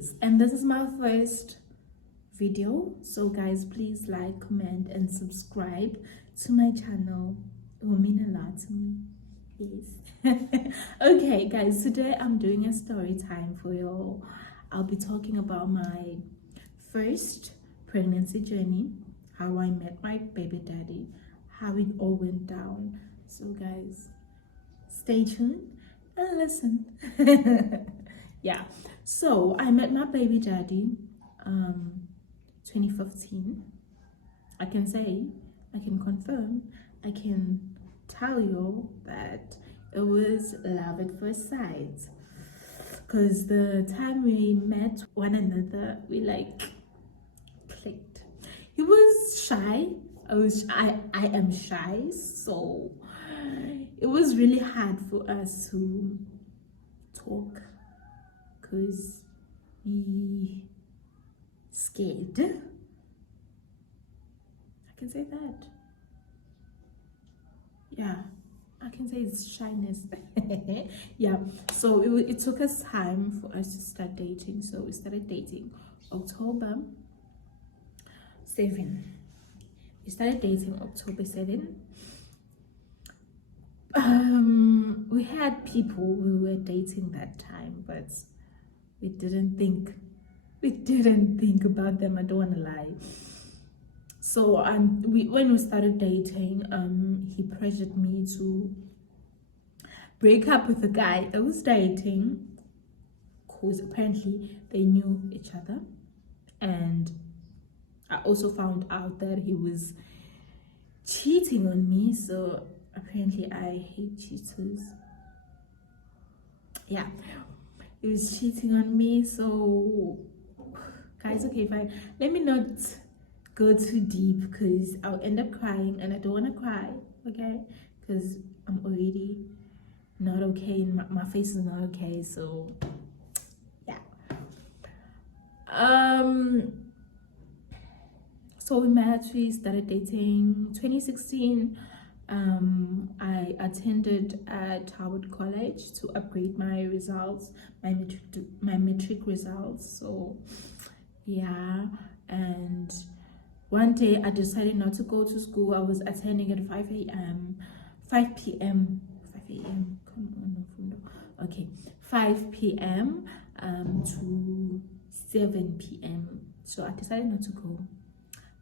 Yes, and this is my first video, so guys, please like, comment and subscribe to my channel. It will mean a lot to me. Yes. Okay guys, today I'm doing a story time for y'all. I'll be talking about my first pregnancy journey, how I met my baby daddy, how it all went down. So guys, stay tuned and listen. Yeah, so I met my baby daddy 2015. I can say, I can confirm, I can tell you that it was love at first sight, because the time we met one another, we like clicked. He was shy. I am shy, so it was really hard for us to talk because we scared. I can say that. Yeah, I can say it's shyness. Yeah, so it took us time for us to start dating. So we started dating October 7. We started dating October 7. We had people we were dating that time, but we didn't think about them. I don't want to lie. So when we started dating, he pressured me to break up with the guy I was dating, because apparently they knew each other, and I also found out that he was cheating on me. So apparently I hate cheaters. Yeah, he was cheating on me. So guys, okay, fine, let me not go too deep because I'll end up crying and I don't want to cry, okay, because I'm already not okay and my face is not okay. So yeah, so we met, we started dating 2016. I attended at Howard College to upgrade my results, my metric results. So yeah, and one day I decided not to go to school. I was attending at 5 p.m. 5 p.m. Come on, Nomfundo. Okay, 5 p.m. To 7 p.m. So I decided not to go.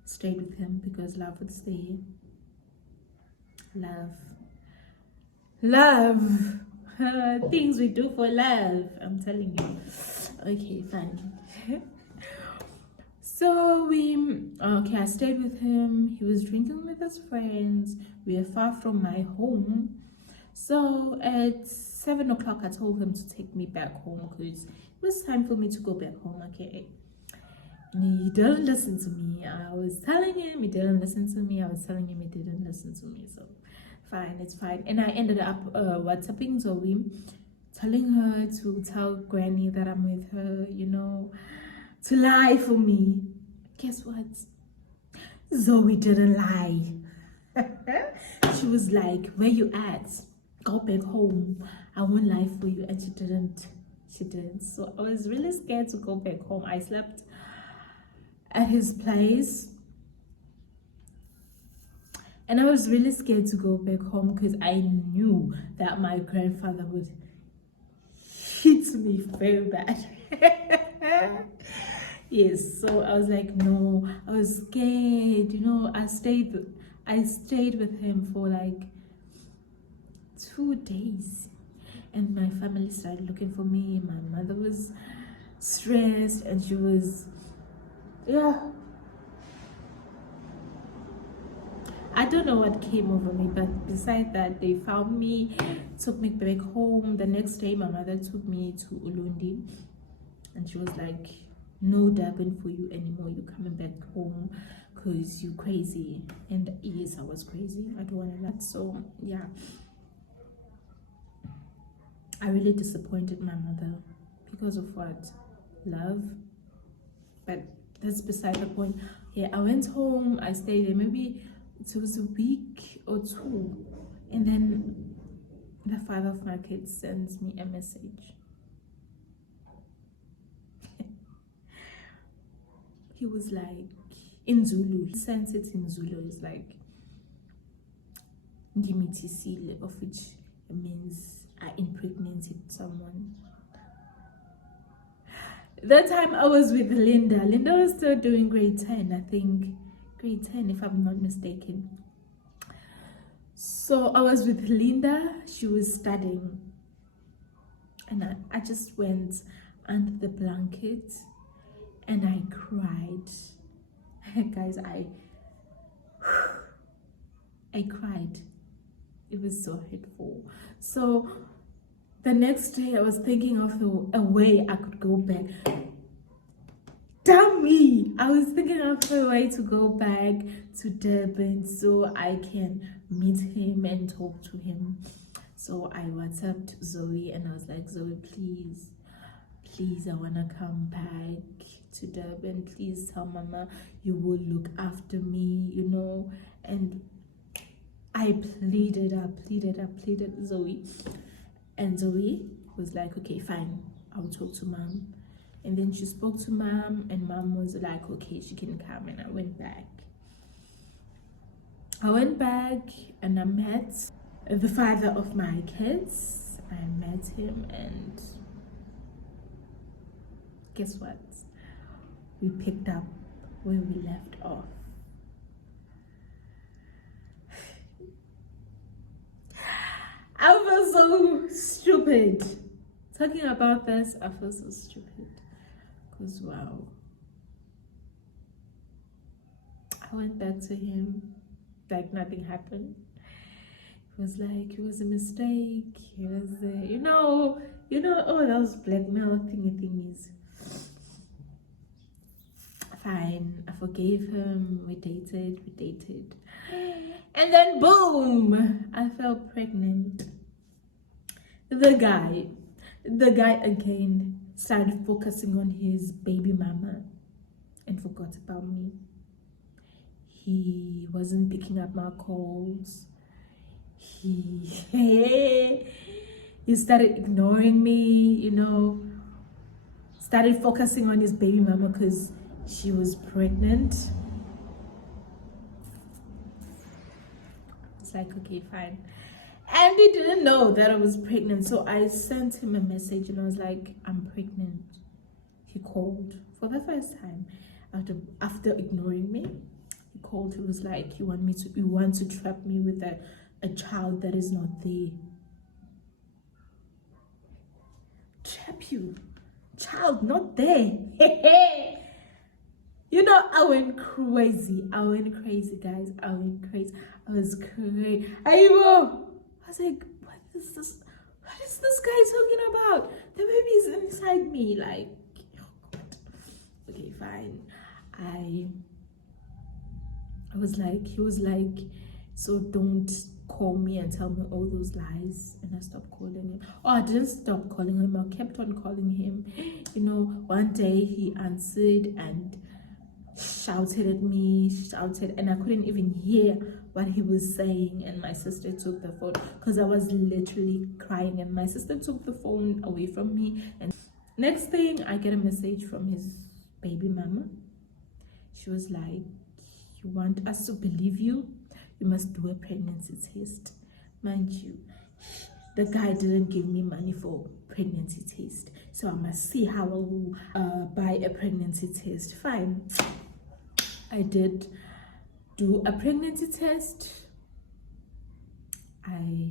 Stayed with him because love would stay. Love. Things we do for love, I'm telling you. Okay, fine. So I stayed with him. He was drinking with his friends. We are far from my home. So at 7 o'clock, I told him to take me back home because it was time for me to go back home, okay? And he didn't listen to me. I was telling him, he didn't listen to me. I was telling him, he didn't listen to me. So fine, it's fine. And I ended up WhatsApping Zoe, telling her to tell Granny that I'm with her, you know, to lie for me. Guess what? Zoe didn't lie. She was like, where you at? Go back home. I won't lie for you. And she didn't. So I was really scared to go back home. I slept at his place. And I was really scared to go back home because I knew that my grandfather would hit me very bad. Yes, so I was like, no, I was scared, you know. I stayed with him for like 2 days, and my family started looking for me. My mother was stressed, and she was, yeah, I don't know what came over me, but besides that, they found me, took me back home. The next day, my mother took me to Ulundi, and she was like, no Durban for you anymore. You're coming back home because you're crazy. And yes, I was crazy. I don't want to lie. So yeah, I really disappointed my mother because of what? Love. But that's beside the point. Yeah, I went home. I stayed there. Maybe it was a week or 2, and then the father of my kids sends me a message. he was like, in Zulu, he sent it in Zulu. It's like ngimitisile, of which means I impregnated someone. That time I was with Linda. Linda was still doing grade 10, I think. Grade 10, if I'm not mistaken. So I was with Linda. She was studying. And I just went under the blanket and I cried. Guys, I cried. It was so hateful. So the next day I was thinking of a way I could go back. Damn me! I was thinking of a way to go back to Durban so I can meet him and talk to him. So I WhatsApped Zoe and I was like, Zoe, please, I wanna come back to Durban. Please tell Mama you will look after me, you know. And I pleaded Zoe. And Zoe was like, okay, fine, I'll talk to Mom. And then she spoke to Mom and Mom was like, okay, she can come. And I went back. And I met the father of my kids. I met him and guess what? We picked up where we left off. I feel so stupid. Talking about this, I feel so stupid. Because wow. I went back to him like nothing happened. It was like it was a mistake. It was you know, all those blackmail thingies. Fine, I forgave him. We dated. And then boom, I fell pregnant. The guy again started focusing on his baby mama and forgot about me. He wasn't picking up my calls. He started ignoring me, you know, started focusing on his baby mama because she was pregnant. It's like, okay, fine. And he didn't know that I was pregnant, so I sent him a message and I was like, I'm pregnant. He called for the first time after ignoring me. He called. He was like, you want to trap me with a child that is not there. Trap you, child not there. You know, I went crazy, guys. I went crazy. I was crazy. I was like, what is this guy talking about? The baby's inside me. Like, oh God. Okay, fine. I was like, he was like, so don't call me and tell me all those lies. And I stopped calling him. Oh, I didn't stop calling him. I kept on calling him. You know, one day he answered and shouted at me, and I couldn't even hear what he was saying. And my sister took the phone because I was literally crying, and my sister took the phone away from me. And next thing, I get a message from his baby mama. She was like, you want us to believe you? You must do a pregnancy test. Mind you, the guy didn't give me money for pregnancy test, so I must see how I will buy a pregnancy test. Fine. I did do a pregnancy test. I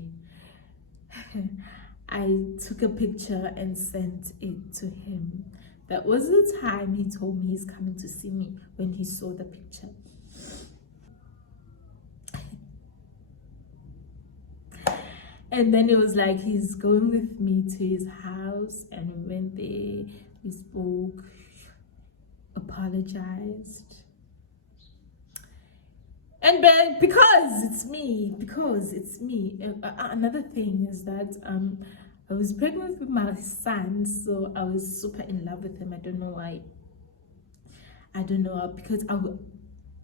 took a picture and sent it to him. That was the time he told me he's coming to see me, when he saw the picture. And then it was like he's going with me to his house, and we went there, we spoke, apologized. And because it's me, another thing is that I was pregnant with my son, so I was super in love with him. I don't know why. I don't know, because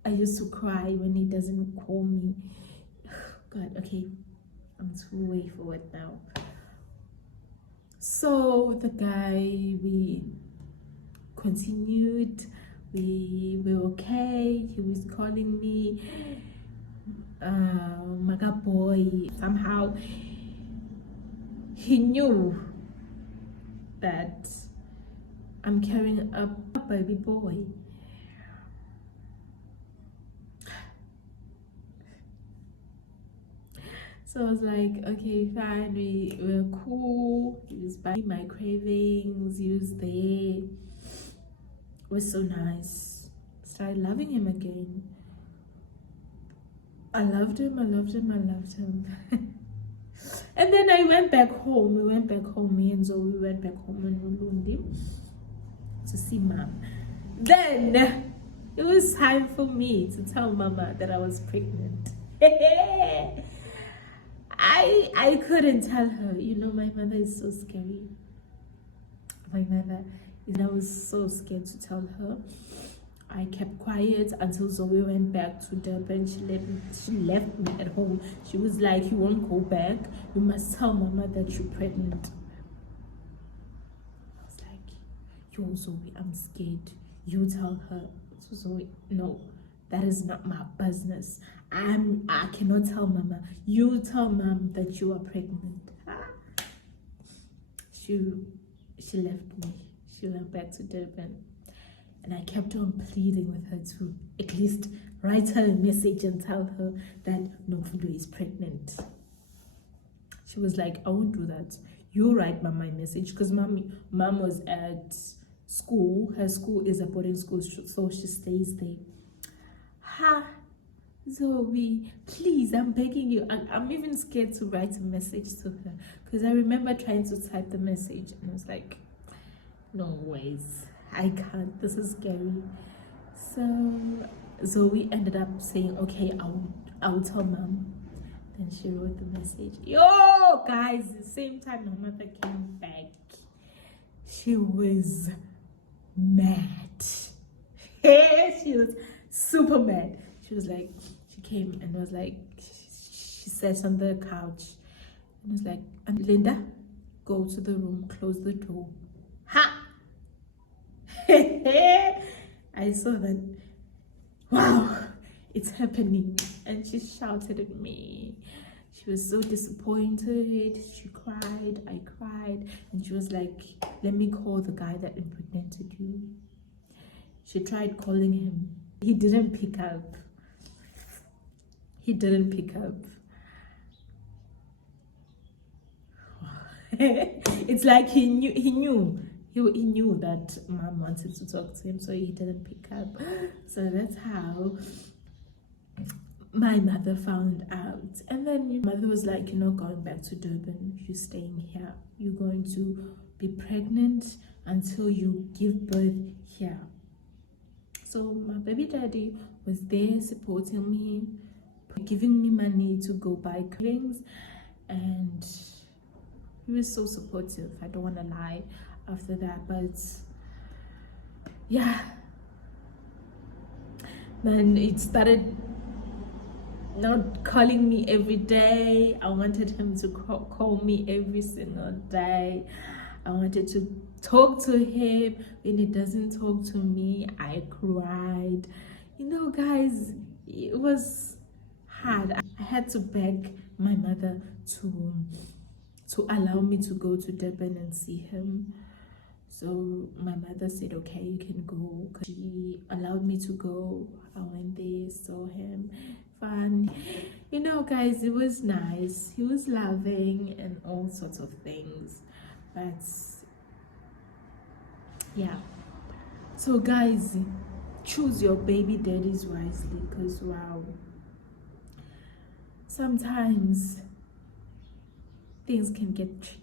I used to cry when he doesn't call me. God, okay, I'm too way forward now. So the guy, we continued We were okay. He was calling me Maga boy. Somehow he knew that I'm carrying a baby boy. So I was like, okay, fine, we were cool. He was buying my cravings, he was there. It was so nice. Started loving him again. I loved him. And then I went back home. We went back home, me and Zoe went back home in Ulundi to see Mom. Then it was time for me to tell Mama that I was pregnant. I couldn't tell her. You know, my mother is so scary. My mother, I was so scared to tell her. I kept quiet until Zoe went back to Durban. She left me at home. She was like, you won't go back. You must tell Mama that you're pregnant. I was like, yo, Zoe, I'm scared. You tell her. So Zoe, no, that is not my business. I cannot tell Mama. You tell Mom that you are pregnant. She left me. She went back to Durban. And I kept on pleading with her to at least write her a message and tell her that Nomfundo is pregnant. She was like, I won't do that. You write Mama a message, because Mom was at school. Her school is a boarding school, so she stays there. Zoe, please, I'm begging you. I'm even scared to write a message to her, because I remember trying to type the message and I was like, no ways, I can't, this is scary. So Zoe ended up saying, okay, I will tell Mom. Then she wrote the message. Yo guys, the same time my mother came back, she was mad. She was super mad. She was like, she came and was like, she sat on the couch and was like, Linda, go to the room, close the door. I saw that, wow, it's happening. And she shouted at me. She was so disappointed. She cried, I cried, and she was like, let me call the guy that impregnated you. She tried calling him. He didn't pick up. It's like he knew that Mom wanted to talk to him, so he didn't pick up. So that's how my mother found out. And then your mother was like, you're not going back to Durban, you're staying here. You're going to be pregnant until you give birth here. So my baby daddy was there supporting me, giving me money to go buy things, and he was so supportive. I don't want to lie after that, but yeah, then it started not calling me every day. I wanted him to call me every single day. I wanted to talk to him. When he doesn't talk to me, I cried. You know, guys, it was hard. I had to beg my mother to allow me to go to Durban and see him. So my mother said, okay, you can go. She allowed me to go. I went there, saw him, fun. You know, guys, it was nice. He was loving and all sorts of things. But yeah. So guys, choose your baby daddies wisely, because wow, sometimes things can get tricky.